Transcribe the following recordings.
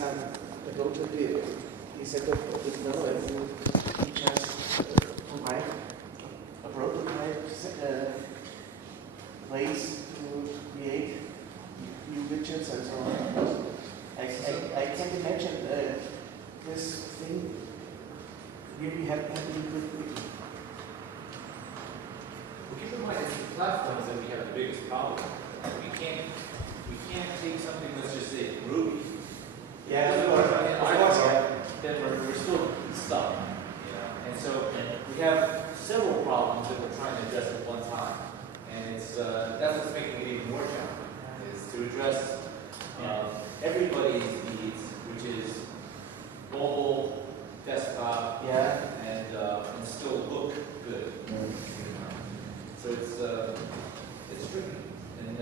son adopted it. He said that no, he just provide a prototype ways to create new widgets and so on. I can't imagine this thing really happening quickly. Well, keep in mind, it's the platforms that we have the biggest problem. We can't take something that's just say Ruby. Yeah, then we're still stuck, And so we have several problems that we're trying to address at one time, and it's that's what's making it even more challenging, is to address everybody's needs, which is mobile, desktop, and still look good. So it's tricky, and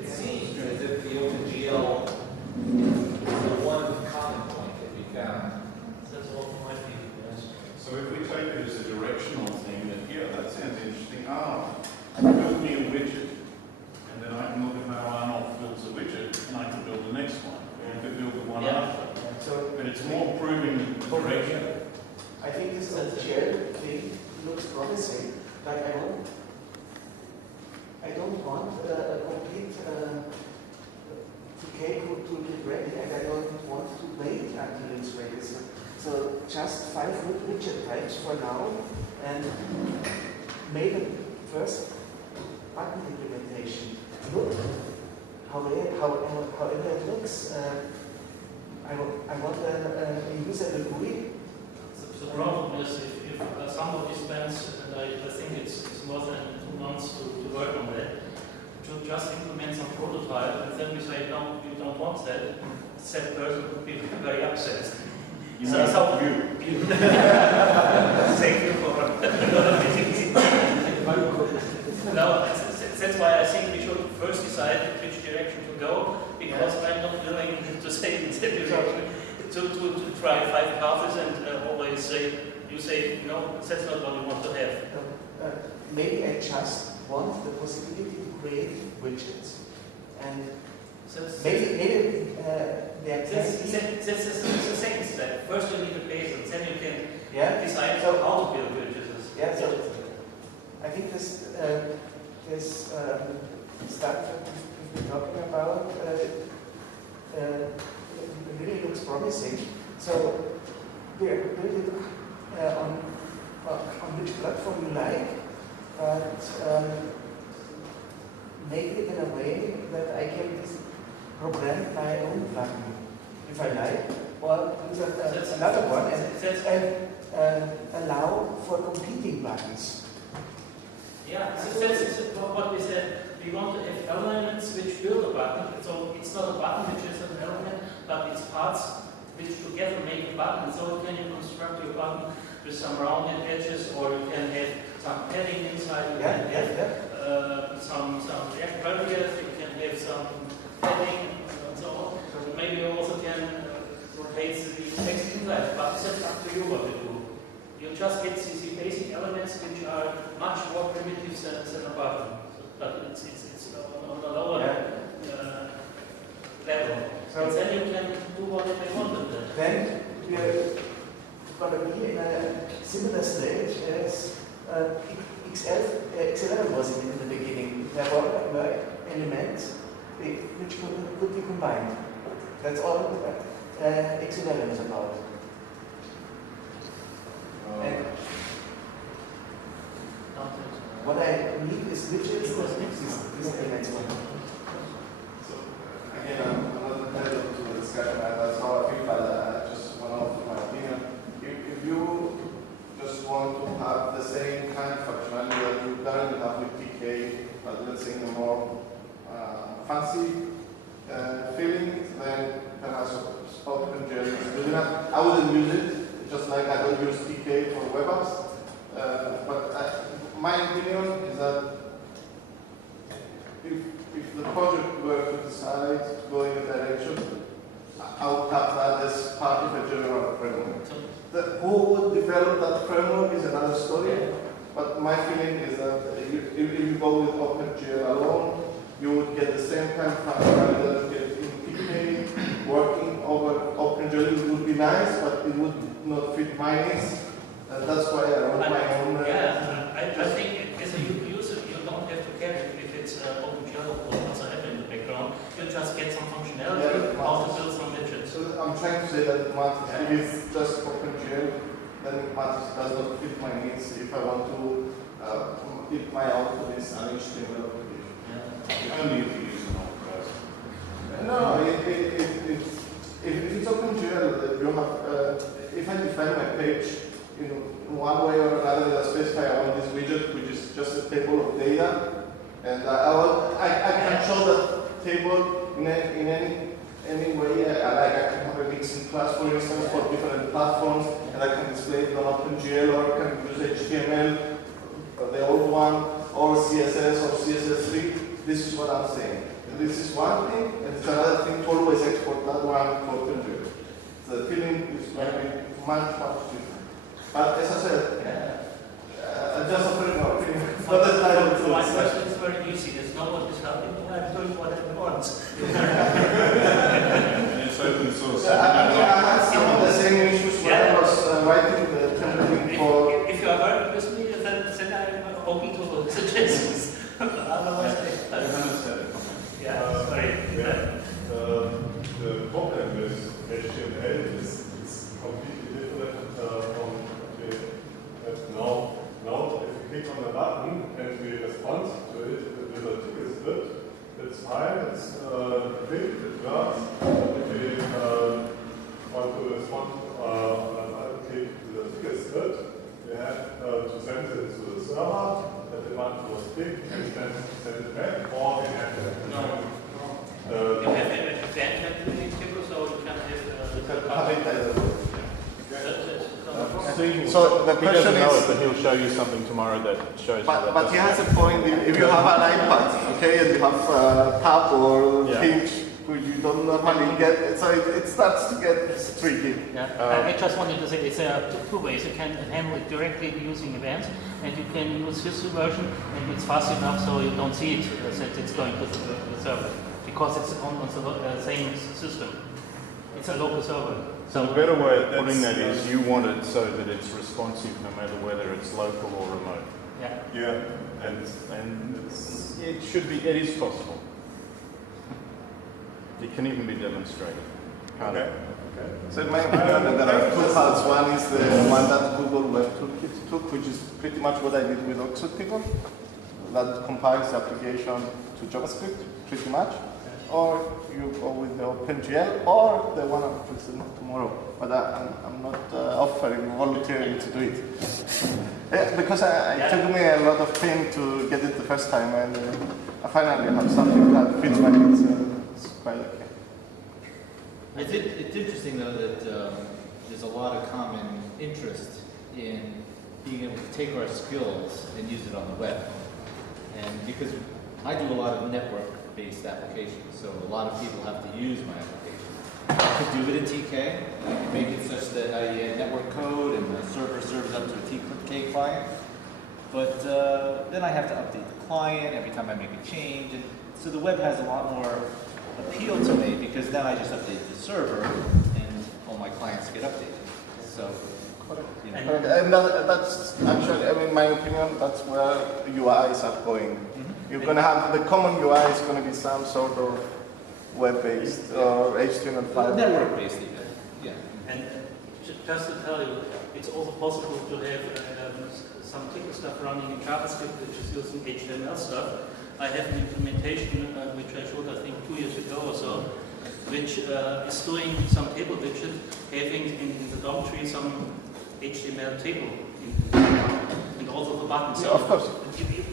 it seems as if the OpenGL is the one common point that we found. That's all my feeling, yes. So if we take it as a directional thing, that that sounds interesting. Build me a widget, and then I can look at how Arnold builds a widget, and I can build the next one, or I can build the one after. So, But it's more proving the direction. I think this OpenGL thing looks promising, but I don't want a complete TK code to get ready, and I don't want to wait until it's ready. So just 5 widget types for now, and made a first button implementation. Look, however it looks, I want a user to GUI. The problem is if somebody spends, and I think it's more than 2 months to work on that, to just implement some prototype, and then we say, no, you don't want that, that person would be very upset. You So you. thank you for No, that's why I think we should first decide which direction to go, because I'm not willing to say in that direction, to try 5 paths and always say, you say, no, that's not what you want to have. Maybe I just want the possibility to create widgets. And maybe there can be... That's the second step. First you need a base, and then you can decide how to build widgets. Yeah, so I think this stuff that we've been talking about really looks promising. So we're building on which platform you like, but make it in a way that I can program my own plugin if I like, or use another one and allow for competing plugins. Yeah, so that's what we said. We want to have elements which build a button. So it's not a button which is an element, but it's parts which together make a button. So can you construct your button with some rounded edges, or you can have some padding inside. You can have some React barriers. You can have some padding and so on. So maybe you also can rotate the text inside. But it's up to you what to do. You just get these basic elements which are much more primitive than a button, but it's on a lower level. So then you can do whatever you want with that. Then we are going to be in a similar stage as XLR was in the beginning. There were elements which could be combined. That's all XLR is about. And what I need is widgets that exist. This is the next one. So again, another title to the discussion. That's how I feel, but just one of my opinion. If you just want to have the same kind of functionality that you currently have with TK, but let's say in a more fancy feeling, then you can also OpenGL is good enough. I wouldn't use it. Just like I don't use TK for web apps, but my opinion is that if the project were to decide to go in a direction, I would have that as part of a general framework. Who would develop that framework is another story, but my feeling is that if you go with OpenGL alone, you would get the same kind of functionality that you get in TK working over nice, but it would not fit my needs. And that's why I wrote my own. I think as a user, you don't have to care if it's OpenGL or whatsoever in the background. You just get some functionality, how to build some widgets. So I'm trying to say that it matters. If it's just OpenGL, then it matters. It does not fit my needs. If I want to, if my output is an HTML application. Only if you use an old browser. No, if it's OpenGL, you have, if I define my page in one way or another, I specify I want this widget, which is just a table of data, and I can show that table in any way. I can have a mixing class, for instance, for different platforms, and I can display it on OpenGL, or I can use HTML, the old one, or CSS or CSS3. This is what I'm saying. This is one thing, and it's another thing to always export that one to OpenGL. The feeling is going to be much different. But as I said, just offering my opinion. So my question is very easy. There's no one is helping me. I'm doing whatever I want. And it's open source. I had some of the same issues when I was writing the template for. If you are working with me, then I'm open to suggestions. Otherwise, yeah, sorry. The problem with HTML is completely different from now if we click on a button and we respond to it with a ticket script, it's fine, it's big, it works. If we want to respond click to the ticket script, we have to send it to the server, that the button was clicked, and then send it back, or we have to You have an event handling table, so you can have So the He question doesn't know it, is, but he'll show you something tomorrow that shows you that. but he has a point. If you have an iPad, okay, and you have tab or Yeah. Hinge, which you don't normally get, so it starts to get tricky. Yeah, I just wanted to say it's two ways. You can handle it directly using events, and you can use his version, and it's fast enough so you don't see it since it's going to the server, because it's on the same system. It's a local server. So the better way of putting that is you want it so that it's responsive no matter whether it's local or remote. Yeah. Yeah, and it should be, it is possible. It can even be demonstrated. Can't it? So in my opinion, there are two parts. One is the one that Google Web Toolkit took, which is pretty much what I did with Oxytable. That compiles the application to JavaScript, pretty much. Or you go with the OpenGL, or the one I'm presenting tomorrow. But I'm not offering volunteering to do it. Because it took me a lot of pain to get it the first time, and I finally have something that fits my needs. It's quite okay. It's interesting though that there's a lot of common interest in being able to take our skills and use it on the web. And because I do a lot of network-based applications, so a lot of people have to use my application. I could do it in TK. I can make it such that I network code and the server serves up to a TK client. But then I have to update the client every time I make a change. And so the web has a lot more appeal to me because then I just update the server and all my clients get updated. So, you know. And that's actually, I mean, in my opinion, that's where UIs are going. You're going to have the common UI is going to be some sort of web-based or HTML5. Network-based even, yeah. And just to tell you, it's also possible to have some typical stuff running in JavaScript, which is using HTML stuff. I have an implementation which I showed, I think, 2 years ago or so, which is doing some table widget, having in the DOM tree some HTML table, and also the button. So Yeah, of course.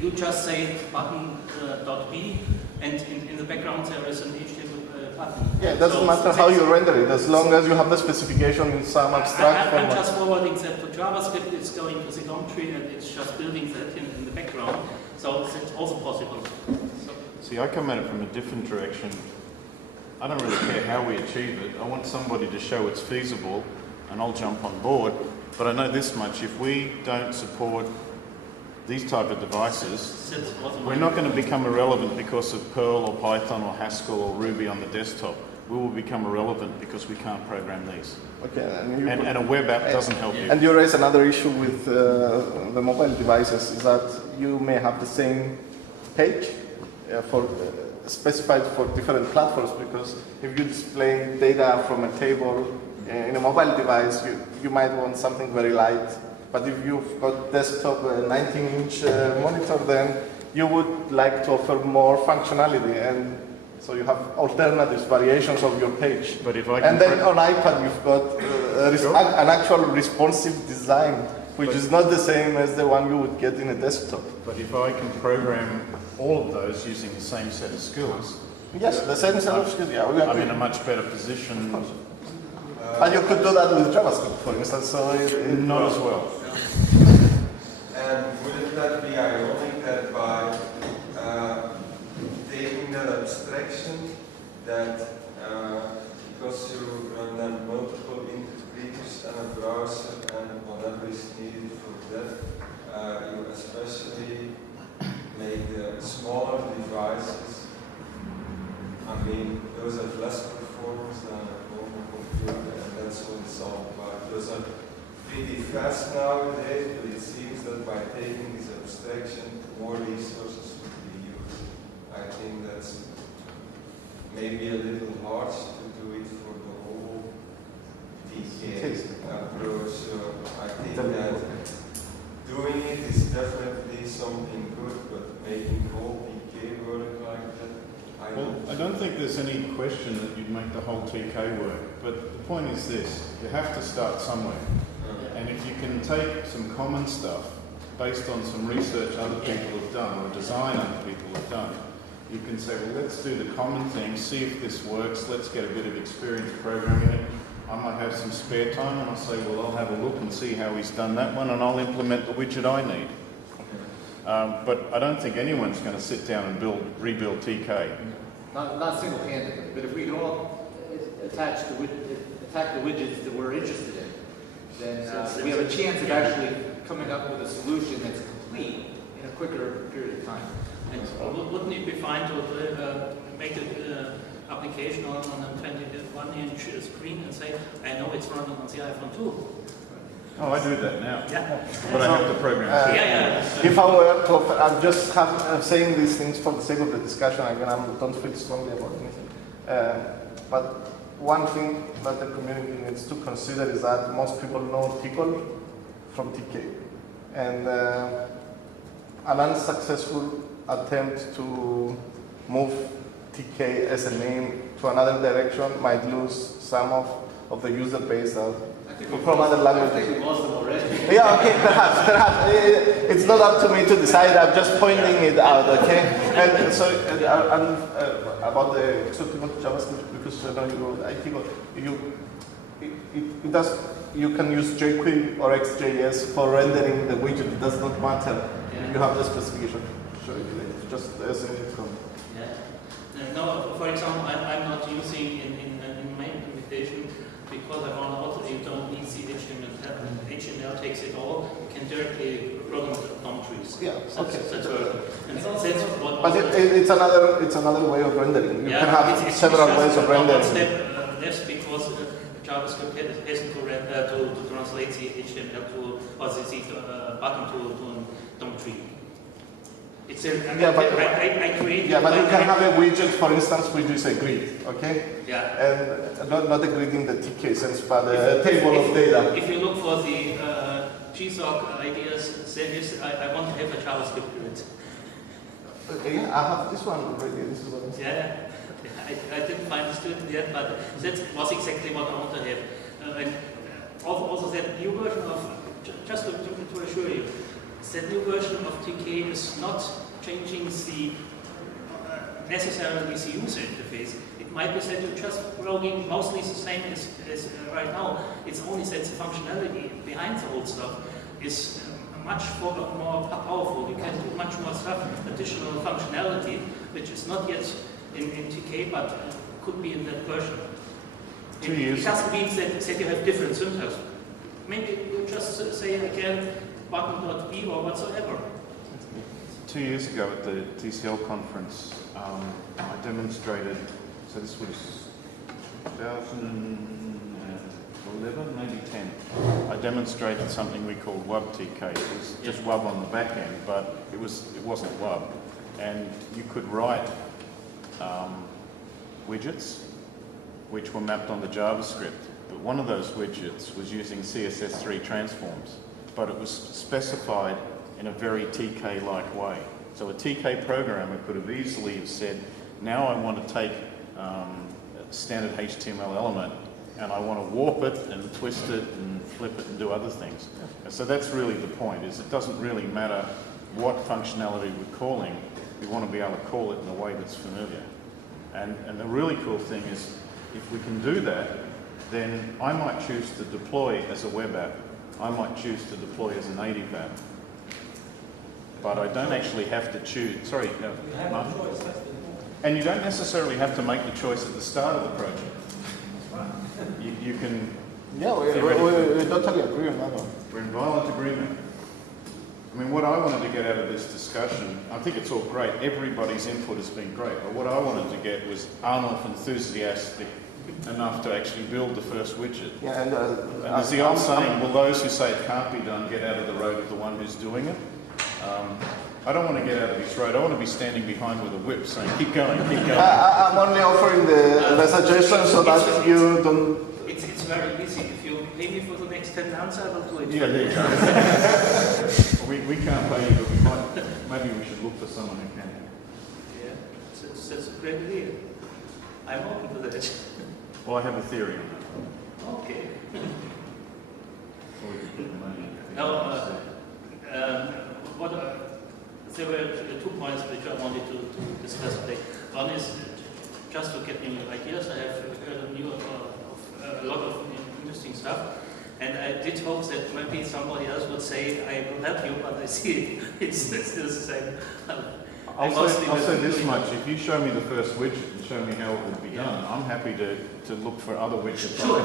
you just say button.b, and in the background there is an HTML button. Yeah, it doesn't So matter how you render it, as long as you have the specification in some abstract I'm format. just forwarding that to JavaScript, it's going to the DOM tree, and it's just building that in the background. So it's also possible. See, I come at it from a different direction. I don't really care how we achieve it. I want somebody to show it's feasible, and I'll jump on board. But I know this much, if we don't support these type of devices, we're not going to become irrelevant because of Perl or Python or Haskell or Ruby on the desktop. we will become irrelevant because we can't program these. Okay, And a web app doesn't help you. And you raise another issue with the mobile devices, is that you may have the same page for specified for different platforms, because if you display data from a table in a mobile device, you might want something very light. But if you've got desktop 19-inch monitor, then you would like to offer more functionality, and so you have alternatives, variations of your page. But if I can And then on iPad, you've got an actual responsive design, which is not the same as the one you would get in a desktop. But if I can program all of those using the same set of skills, Yes, the same set of skills, yeah, we I'm agree. in a much better position. And you could do that with JavaScript, for instance, so Not as well. And wouldn't that be ironic that by taking that abstraction, that because you run then multiple interpreters and a browser and whatever is needed for that, you especially make the smaller devices, I mean, those have less performance than a normal computer, and that's what it's all about. Those are pretty fast nowadays, but it seems that by taking this abstraction, more resources would be used. I think that's maybe a little harsh to do it for the whole TK approach. So I think that doing it is definitely something good, but making whole TK work like that, I Well, don't. I don't think there's any question that you'd make the whole TK work, but the point is this, you have to start somewhere. And if you can take some common stuff based on some research other people have done or design other people have done, you can say, well, let's do the common thing, see if this works, let's get a bit of experience programming it. I might have some spare time and I'll say, well, I'll have a look and see how he's done that one and I'll implement the widget I need. But I don't think anyone's going to sit down and rebuild TK. Not single-handedly, but if we can all attack the widgets that we're interested in, then we have a chance of actually coming up with a solution that's complete in a quicker period of time. And wouldn't it be fine to make an application on a 21-inch screen and say, I know it's running on the iPhone 2? Oh, I do that now. Yeah. But I have to program. If I were to offer, I'm just I'm saying these things for the sake of the discussion, again, I don't feel strongly about anything. But one thing that the community needs to consider is that most people know TCOL from TK. And an unsuccessful attempt to move TK as a name to another direction might lose some of the user base that from other languages. I think we lost them already. Yeah, okay, perhaps. It's not up to me to decide, I'm just pointing it out, okay? And so, about the executable JavaScript, because I think it does, you can use jQuery or XJS for rendering the widget, it does not matter. Yeah. You have the specification. Show it later, just as an example. Yeah. No, for example, I'm not using in my implementation because I found out that you don't need the HTML. HTML takes it all. You can directly program DOM trees. Yeah, okay. That's what. But it's another way of rendering. You can have it's several just ways of one rendering. step less because JavaScript hasn't to translate the HTML to or the button to DOM tree. It's a, I created. Yeah, but you can have a widget, for instance, which is a grid, okay? Yeah. And not a grid in the TK sense, but a table of data. If you look for the GSOC ideas, then I want to have a JavaScript grid. Yeah, I have this one already. This is what I'm saying. Yeah, I didn't find the student yet, but that was exactly what I want to have. And also that new version of, just to assure you, that new version of TK is not changing the necessarily the user interface. It might be that you're just programming mostly the same as right now. It's only that the functionality behind the old stuff is much more powerful. You can do much more stuff, additional functionality, which is not yet in TK, but could be in that version. It doesn't mean that you have different syntax. Maybe you just say again, button.b or whatsoever. 2 years ago at the TCL conference, I demonstrated, so this was 2011, maybe 10, I demonstrated something we called WUB-TK. It was just WUB on the back end, but it wasn't WUB. And you could write widgets which were mapped onto JavaScript. But one of those widgets was using CSS3 transforms, but it was specified in a very TK-like way. So a TK programmer could have easily have said, now I want to take a standard HTML element and I want to warp it and twist it and flip it and do other things. And so that's really the point, is it doesn't really matter what functionality we're calling, we want to be able to call it in a way that's familiar. And the really cool thing is, if we can do that, then I might choose to deploy as a web app. I might choose to deploy as a native app. But I don't actually have to choose, sorry, You have Martin? a choice, that's the point. And you don't necessarily have to make the choice at the start of the project. You can, Yeah, we totally agree on that one. we're in violent agreement. I mean, what I wanted to get out of this discussion, I think it's all great, everybody's input has been great, but what I wanted to get was Arnulf enthusiastic enough to actually build the first widget. Yeah, and There's the old saying, will those who say it can't be done get out of the road of the one who's doing it? I don't want to get out of his road. I want to be standing behind with a whip saying, keep going, keep going. I'm only offering the suggestion so that you don't. It's very easy. If you pay me for the next 10 months, I will do it. Yeah, there you go. we can't pay you, but we might, maybe we should look for someone who can. Yeah, that's a great idea. I'm open to that. Well, I have a theory on that. Okay. Or we could put the money in. Now, there were 2 points which I wanted to discuss today. One is just to get new ideas. I have heard a lot of interesting stuff, and I did hope that maybe somebody else would say, I will help you, but I see it's still the same. I'll say this much, if you show me the first widget and show me how it would be done, I'm happy to look for other widgets. Sure.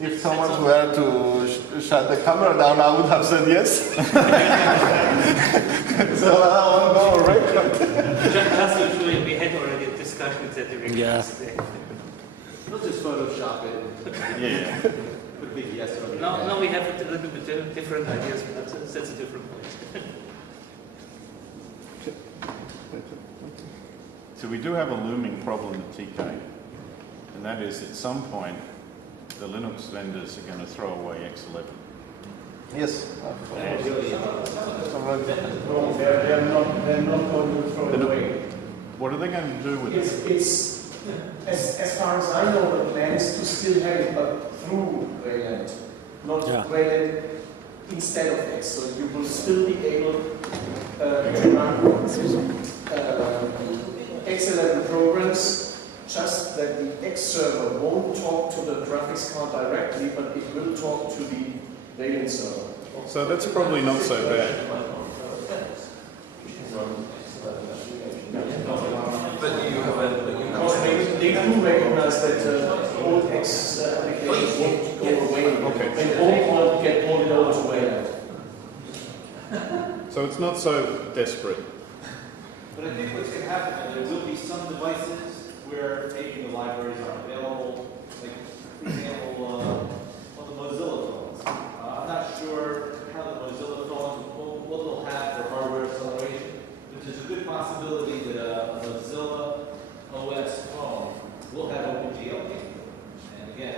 If someone were to shut the camera down, I would have said yes. So I won't go on record. Just usually we had already a discussion at the beginning. We'll just Photoshop it, Yeah. put a big yes or no. No, we have a little bit different ideas, but that's a different point. So we do have a looming problem at TK, and that is at some point the Linux vendors are going to throw away X11. Yes. No, they're not going to throw it away. What are they going to do with it? It's as far as I know, the plan is to still have it, but through Wayland, not Wayland instead of X. So you will still be able to run X11 programs, just that the X server won't talk to the graphics card directly, but it will talk to the Wayland server. So that's probably not so bad. Because they do recognize that old X applications won't go away. Okay. They won't get ported over to Wayland. So it's not so desperate. But I think what's going to happen, there will be some devices where maybe the libraries aren't available, like, for example, on the Mozilla phones. I'm not sure how the Mozilla phones, what they'll have for hardware acceleration, but there's a good possibility that a Mozilla OS phone will have OpenGL capability. And again,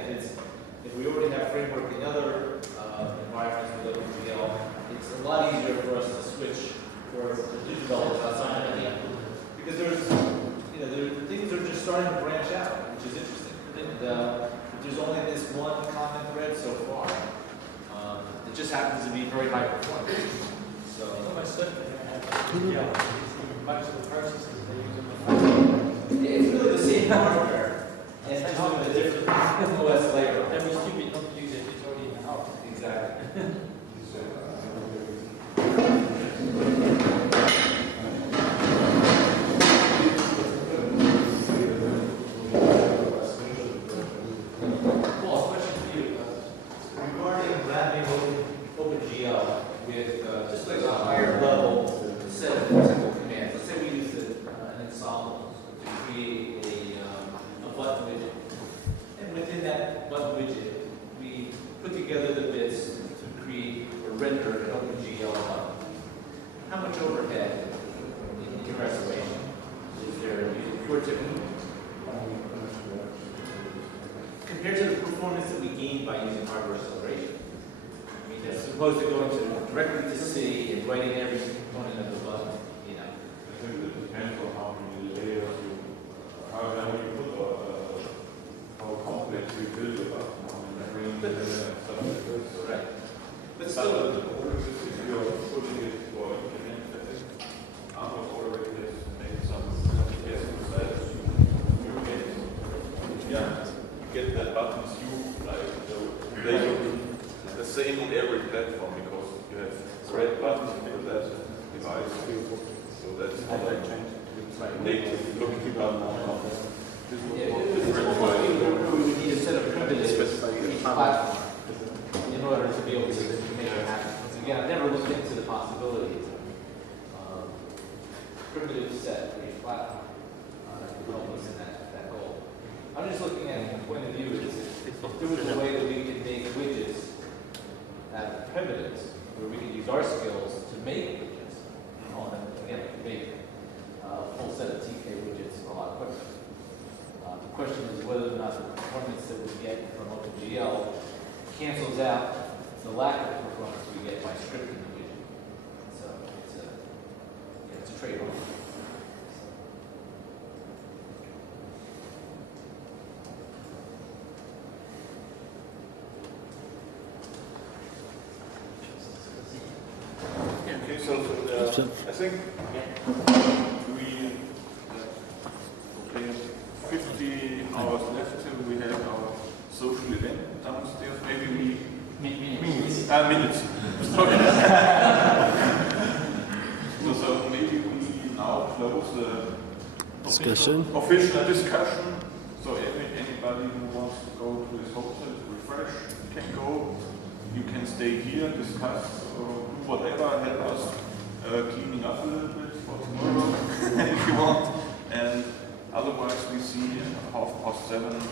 if we already have framework in other environments with OpenGL, it's a lot easier for us to switch for new developers outside of India. Because things are just starting to branch out, which is interesting. And there's only this one common thread so far. It just happens to be very high performance. So it's really the same hardware, and just doing a different OS layer. That was stupid not to use it, it's already in the house. Exactly. Paul, question for you. Regarding wrapping OpenGL with just like a higher level set of technical commands. Let's say we use an example to create a button widget. within that one widget, we put together the bits to create or render an OpenGL button. How much overhead in your estimation is there using your typical? Compared to the performance that we gain by using hardware acceleration. I mean, as opposed to going directly to C and writing every component of the button, you know. I think it depends on how many layers you, how you put, how complex you build it up, how many memory and stuff like this. Right. But But still, if you're putting it for implementing, I think Arnold already has made some suggestions that you get that buttons you like, they look the same on every platform because you have red buttons for that device. So that's how they change native looking button. yeah, we would need a set of primitives for each platform in order to be able to make it happen. So again, I've never looked into the possibilities of primitive set for each platform that could help us in that goal. I'm just looking at the point of view is if there was a way that we could make widgets out of primitives, where we could use our skills to make widgets, again, we could make a full set of TK widgets a lot quicker. The question is whether or not the performance that we get from OpenGL cancels out the lack of performance we get by scripting the widget. So it's a trade-off. Okay, so I think we okay, 50 hours left till we have our social event downstairs. Maybe we minutes. So maybe we now close the Discussion. official discussion. So anybody who wants to go to his hotel to refresh can go. You can stay here, discuss, or do whatever, help us cleaning up a little bit for tomorrow if you want. And otherwise we see at 7:30